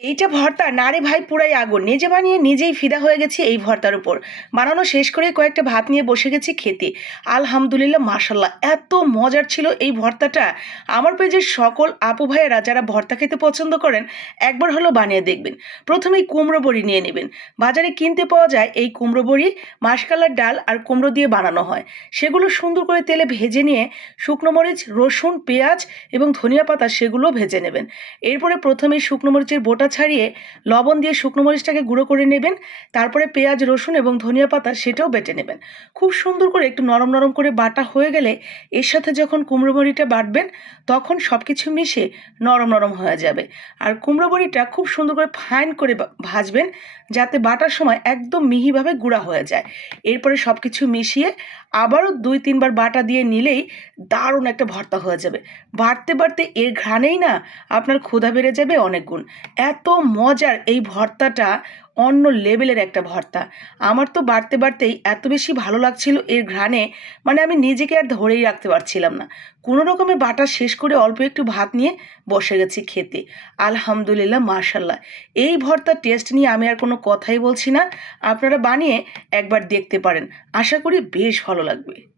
এইটা ভর্তা, না রে ভাই, পুরাই আগুন। নিজে বানিয়ে নিজেই ফিদা হয়ে গেছি এই ভর্তার উপর। বানানো শেষ করে কয়েকটা ভাত নিয়ে বসে গেছি খেতে। আলহামদুলিল্লাহ, মাশাল্লাহ, এত মজার ছিল এই ভর্তাটা। আমার পেজের সকল আপু ভাইয়েরা যারা ভর্তা খেতে পছন্দ করেন, একবার হলো বানিয়ে দেখবেন। প্রথমেই কুমড়ো বড়ি নিয়ে নেবেন। বাজারে কিনতে পাওয়া যায় এই কুমড়ো বড়ি মাসকালার ডাল আর কুমড়ো দিয়ে বানানো হয়। সেগুলো সুন্দর করে তেলে ভেজে নিয়ে শুকনো মরিচ, রসুন, পেঁয়াজ এবং ধনিয়া পাতা সেগুলো ভেজে নেবেন। এরপরে প্রথমেই শুকনো মরিচের বোটা ছাড়িয়ে লবণ দিয়ে শুকনো মরিচটাকে গুঁড়ো করে নেবেন, তারপরে পেঁয়াজ, রসুন এবং ধনিয়া পাতা সেটাও বেটে নেবেন। খুব সুন্দর করে একটু নরম নরম করে বাটা হয়ে গেলে এর সাথে যখন কুমড়ো বড়িটা বাটবেন, তখন সব কিছু মিশে নরম নরম হয়ে যাবে। আর কুমড়ো বড়িটা খুব সুন্দর করে ফাইন করে ভাজবেন, যাতে বাটার সময় একদম মিহিভাবে গুঁড়া হয়ে যায়। এরপরে সব কিছু মিশিয়ে আবারও দুই তিনবার বাটা দিয়ে নিলেই দারুণ একটা ভর্তা হয়ে যাবে। বাড়তে বাড়তে এর ঘ্রাণেই না আপনার ক্ষুধা বেড়ে যাবে অনেক গুণ। এত মজার এই ভর্তাটা অন্য লেভেলের একটা ভর্তা। আমার তো বাড়তে বাড়তেই এত বেশি ভালো লাগছিল এর ঘ্রাণে মানে আমি নিজেকে আর ধরেই রাখতে পারছিলাম না। কোনো রকমে বাটা শেষ করে অল্প একটু ভাত নিয়ে বসে গেছি খেতে। আলহামদুলিল্লাহ মার্শাল্লাহ এই ভর্তার টেস্ট নিয়ে আমি আর কোনো কথাই বলছি না। আপনারা বানিয়ে একবার দেখতে পারেন। আশা করি বেশ ভালো লাগবে।